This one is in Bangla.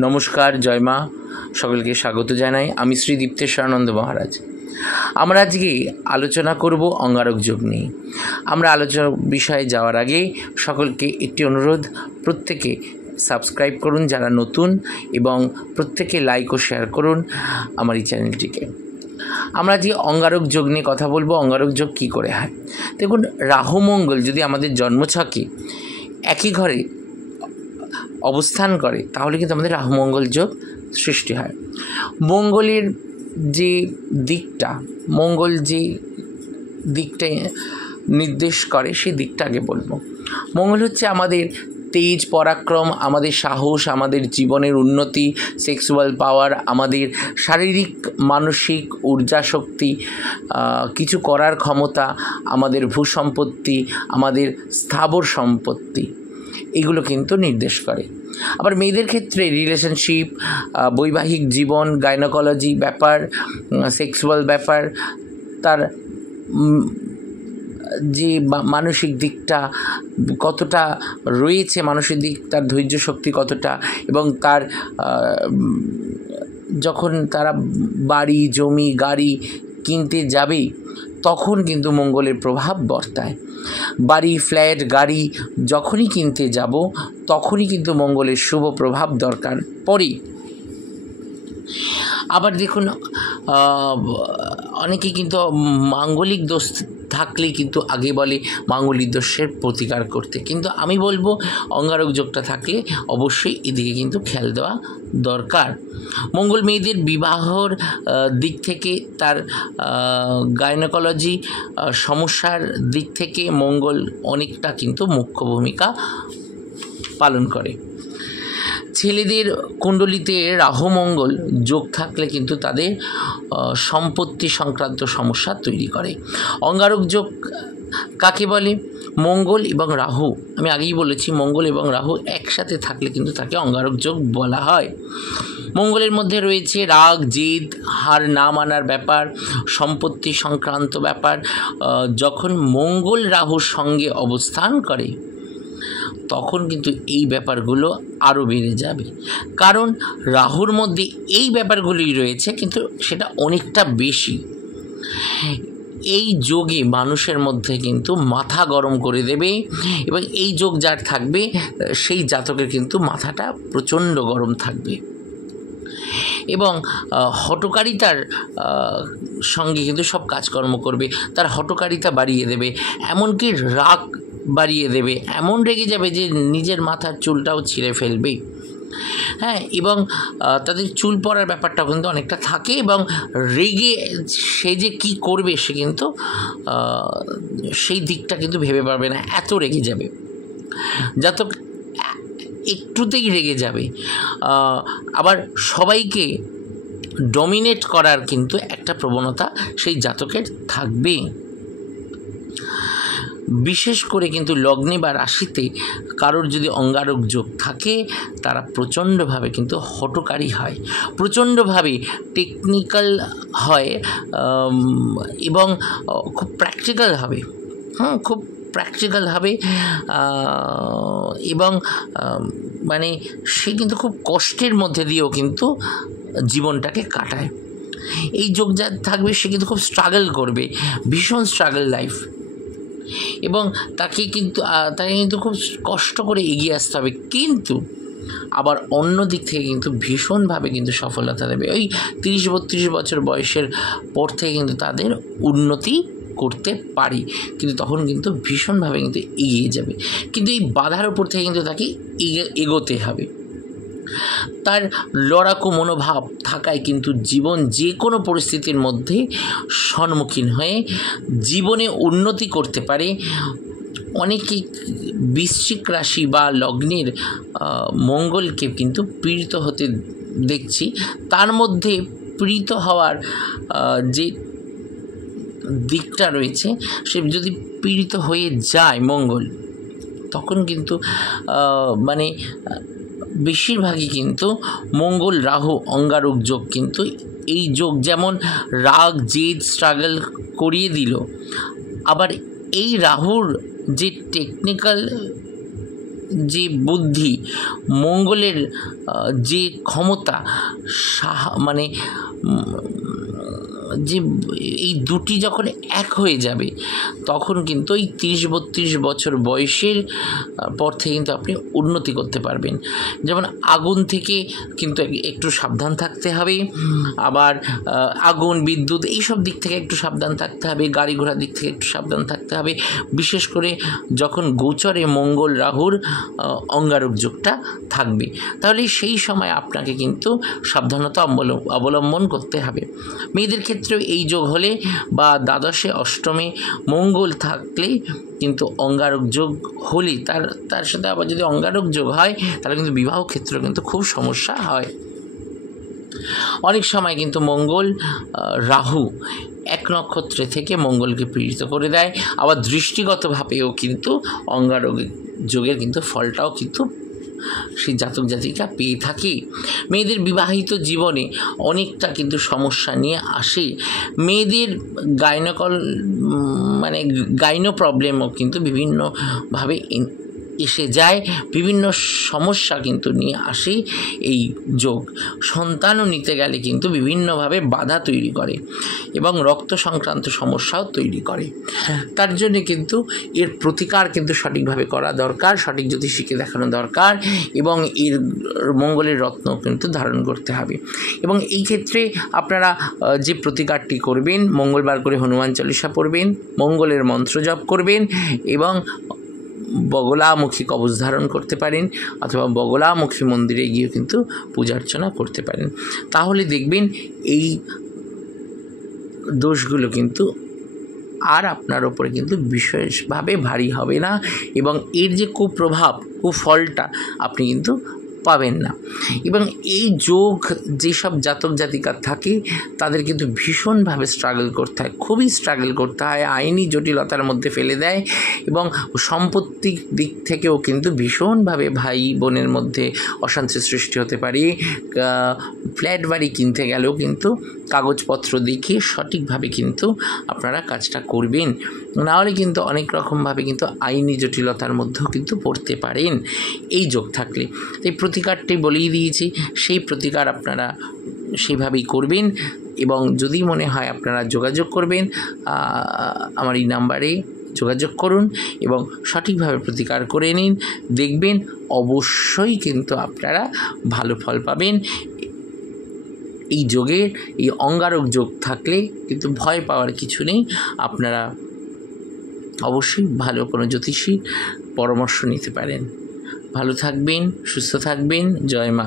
নমস্কার, জয় মা। সকলকে স্বাগত জানাই। আমি শ্রী দীপ্তেশ্বরানন্দ মহারাজ। আমরা আজকে আলোচনা করব অঙ্গারক যোগ নিয়ে। আমরা আলোচনা বিষয়ে যাওয়ার আগে সকলকে একটি অনুরোধ, প্রত্যেকে সাবস্ক্রাইব করুন যারা নতুন, এবং প্রত্যেকে লাইক ও শেয়ার করুন আমার এই চ্যানেলটিকে। আমরা আজকে অঙ্গারক যোগ নিয়ে কথা বলবো। অঙ্গারক যোগ কী করে হয়? দেখুন, রাহু মঙ্গল যদি আমাদের জন্মছকে একই ঘরে অবস্থান করে তাহলে কিন্তু আমাদের রাহু মঙ্গল যোগ সৃষ্টি হয়। মঙ্গলের যে দিকটা, মঙ্গল যে দিকটা নির্দেশ করে সেই দিকটা আগে বলবো। মঙ্গল হচ্ছে আমাদের তেজ, পরাক্রম, আমাদের সাহস, আমাদের জীবনের উন্নতি, সেক্সুয়াল পাওয়ার, আমাদের শারীরিক মানসিক ঊর্জা শক্তি, কিছু করার ক্ষমতা, আমাদের ভূসম্পত্তি, আমাদের স্থাবর সম্পত্তি, এগুলো কিন্তু নির্দেশ করে। আবার মেয়েদের ক্ষেত্রে রিলেশনশিপ, বৈবাহিক জীবন, গাইনোকোলজি ব্যাপার, সেক্সুয়াল ব্যাপার, তার যে মানসিক দিকটা কতটা রয়েছে, মানসিক দিক, তার ধৈর্য শক্তি কতটা, এবং তার যখন তারা বাড়ি, জমি, গাড়ি কিনতে যাবে তখন কিন্তু মঙ্গলের প্রভাব বর্তায়। বাড়ি, ফ্ল্যাট, গাড়ি যখনই কিনতে যাব তখনই কিন্তু মঙ্গলের শুভ প্রভাব দরকার পড়ে। আবার দেখুন, অনেকে কিন্তু মাঙ্গলিক দোষ থাকলে কিন্তু আগে বলে মাঙ্গলিক দোষের প্রতিকার করতে, কিন্তু আমি বলবো অঙ্গারক যোগটা থাকলে অবশ্যই এদিকে কিন্তু খেয়াল দেওয়া দরকার। মঙ্গল মেয়েদের বিবাহর দিক থেকে, তার গাইনোকোলজি সমস্যার দিক থেকে মঙ্গল অনেকটা কিন্তু মুখ্য ভূমিকা পালন করে। ছেলেদের কুণ্ডলিতে রাহু মঙ্গল যোগ থাকলে কিন্তু তাদের সম্পত্তি সংক্রান্ত সমস্যা তৈরি করে। অঙ্গারক যোগ কাকে বলে? মঙ্গল এবং রাহু, আমি আগেই বলেছি, মঙ্গল এবং রাহু একসাথে থাকলে কিন্তু তাকে অঙ্গারক যোগ বলা হয়। মঙ্গলের মধ্যে রয়েছে রাগ, জেদ, হার না মানার ব্যাপার, সম্পত্তি সংক্রান্ত ব্যাপার। যখন মঙ্গল রাহুর সঙ্গে অবস্থান করে তখন কিন্তু এই ব্যাপারগুলো আরও বেড়ে যাবে, কারণ রাহুর মধ্যে এই ব্যাপারগুলি রয়েছে, কিন্তু সেটা অনেকটা বেশি। এই যোগে মানুষের মধ্যে কিন্তু মাথা গরম করে দেবে, এবং এই যোগ যার থাকবে সেই জাতকের কিন্তু মাথাটা প্রচণ্ড গরম থাকবে, এবং হঠকারিতার সঙ্গে কিন্তু সব কাজকর্ম করবে, তার হঠকারিতা বাড়িয়ে দেবে, এমনকি রাগ বাড়িয়ে দেবে, এমন রেগে যাবে যে নিজের মাথার চুলটাও ছিঁড়ে ফেলবে। হ্যাঁ, এবং তাদের চুল পড়ার ব্যাপারটা কিন্তু অনেকটা থাকে, এবং রেগে সে যে কী করবে সে কিন্তু সেই দিকটা কিন্তু ভেবে পারবে না, এত রেগে যাবে। জাতক একটুতেই রেগে যাবে। আবার সবাইকে ডমিনেট করার কিন্তু একটা প্রবণতা সেই জাতকের থাকবে। বিশেষ করে কিন্তু লগ্নে বা রাশিতে কারোর যদি অঙ্গারক যোগ থাকে তারা প্রচণ্ডভাবে কিন্তু হঠকারী হয়, প্রচণ্ডভাবে টেকনিক্যাল হয়, এবং খুব প্র্যাকটিক্যাল হবে। খুব প্র্যাকটিক্যাল হবে, এবং মানে সে কিন্তু খুব কষ্টের মধ্যে দিয়েও কিন্তু জীবনটাকে কাটায়। এই যোগ যা থাকবে সে কিন্তু খুব স্ট্রাগল করবে, ভীষণ স্ট্রাগল লাইফ, এবং তাকে কিন্তু খুব কষ্ট করে এগিয়ে আসতে হবে, কিন্তু আবার অন্য দিক থেকে কিন্তু ভীষণভাবে কিন্তু সফলতা দেবে। ওই 30-32 বছর বয়সের পর থেকে কিন্তু তাদের উন্নতি করতে পারি, কিন্তু তখন কিন্তু ভীষণভাবে কিন্তু এগিয়ে যাবে, কিন্তু এই বাধার উপর থেকে কিন্তু তাকে এগোতে হবে। তার লড়াকু মনোভাব থাকায় কিন্তু জীবন যে কোনো পরিস্থিতির মধ্যে সম্মুখীন হয়ে জীবনে উন্নতি করতে পারে। অনেকে বৃশ্চিক রাশি বা লগ্নের মঙ্গলকে কিন্তু পীড়িত হতে দেখছি, তার মধ্যে পীড়িত হওয়ার যে দিকটা রয়েছে, সে যদি পীড়িত হয়ে যায় মঙ্গল, তখন কিন্তু মানে বেশিরভাগই কিন্তু মঙ্গল রাহু অঙ্গারক যোগ, কিন্তু এই যোগ যেমন রাগ, জেদ, স্ট্রাগল করিয়ে দিল, আবার এই রাহুর যে টেকনিক্যাল যে বুদ্ধি, মঙ্গলের যে ক্ষমতা, মানে যে এই দুটি যখন এক হয়ে যাবে তখন কিন্তু এই 30-32 বছর বয়সের পর থেকে কিন্তু আপনি উন্নতি করতে পারবেন। যেমন আগুন থেকে কিন্তু একটু সাবধান থাকতে হবে, আবার আগুন, বিদ্যুৎ এইসব দিক থেকে একটু সাবধান থাকতে হবে, গাড়ি ঘোড়ার দিক থেকে একটু সাবধান থাকতে হবে, বিশেষ করে যখন গোচরে মঙ্গল রাহুর অঙ্গারক যোগটা থাকবে, তাহলে সেই সময় আপনাকে কিন্তু সাবধানতা অবলম্বন করতে হবে। মেয়েদের ক্ষেত্রেও এই যোগ হলে বা দ্বাদশে অষ্টমে মঙ্গল থাকলে কিন্তু অঙ্গারক যোগ হলে তার সাথে আবার যদি অঙ্গারক যোগ হয় তাহলে কিন্তু বিবাহ ক্ষেত্রে কিন্তু খুব সমস্যা হয়। অনেক সময় কিন্তু মঙ্গল রাহু এক নক্ষত্রে থেকে মঙ্গলকে পীড়িত করে দেয়, আবার দৃষ্টিগতভাবেও কিন্তু অঙ্গারক যোগের কিন্তু ফলটাও কিন্তু সেই জাতক জাতিকা পেয়ে থাকি। মেয়েদের বিবাহিত জীবনে অনেকটা কিন্তু সমস্যা নিয়ে আসে। মেয়েদের গাইনো প্রবলেমও কিন্তু বিভিন্নভাবে এসে যায়, বিভিন্ন সমস্যা কিন্তু নিয়ে আসে এই যোগ। সন্তানও নিতে গেলে কিন্তু বিভিন্নভাবে বাধা তৈরি করে এবং রক্ত সংক্রান্ত সমস্যাও তৈরি করে। তার জন্য কিন্তু এর প্রতিকার কিন্তু সঠিকভাবে করা দরকার, সঠিক জ্যোতিষীকে দেখানো দরকার এবং এর মঙ্গলের রত্ন কিন্তু ধারণ করতে হবে। এবং এই ক্ষেত্রে আপনারা যে প্রতিকারটি করবেন, মঙ্গলবার করে হনুমান চালিসা পড়বেন, মঙ্গলের মন্ত্র জপ করবেন এবং বগলামুখী কবচ ধারণ করতে পারেন অথবা বগলামুখী মন্দিরে গিয়ে কিন্তু পূজা অর্চনা করতে পারেন। তাহলে দেখবেন এই দোষগুলো কিন্তু আর আপনার ওপরে কিন্তু বিশেষভাবে ভারী হবে না এবং এর যে কুপ্রভাব, কুফলটা আপনি কিন্তু পাবেন না। এবং এই যোগ যেসব জাতক জাতিকার থাকে তাদের কিন্তু ভীষণভাবে স্ট্রাগল করতে হয়, খুবই স্ট্রাগল করতে হয়, আইনি জটিলতার মধ্যে ফেলে দেয় এবং সম্পত্তির দিক থেকেও কিন্তু ভীষণভাবে ভাই বোনের মধ্যে অশান্তি সৃষ্টি হতে পারে। ফ্ল্যাট বাড়ি কিনতে গেলেও কিন্তু কাগজপত্র দেখিয়ে সঠিকভাবে কিন্তু আপনারা কাজটা করবেন, নাহলে কিন্তু অনেক রকমভাবে কিন্তু আইনি জটিলতার মধ্যেও কিন্তু পড়তে পারেন এই যোগ থাকলে। এই প্রতিকারটি বলেই দিয়েছি, সেই প্রতিকার আপনারা সেইভাবেই করবেন এবং যদি মনে হয় আপনারা যোগাযোগ করবেন, আমার এই নাম্বারে যোগাযোগ করুন এবং সঠিকভাবে প্রতিকার করে নিন, দেখবেন অবশ্যই কিন্তু আপনারা ভালো ফল পাবেন। এই যোগের, এই অঙ্গারক যোগ থাকলে কিন্তু ভয় পাওয়ার কিছু নেই। আপনারা অবশ্যই ভালো কোনো জ্যোতিষীর পরামর্শ নিতে পারেন। ভালো থাকবেন, সুস্থ থাকবেন। জয় মা।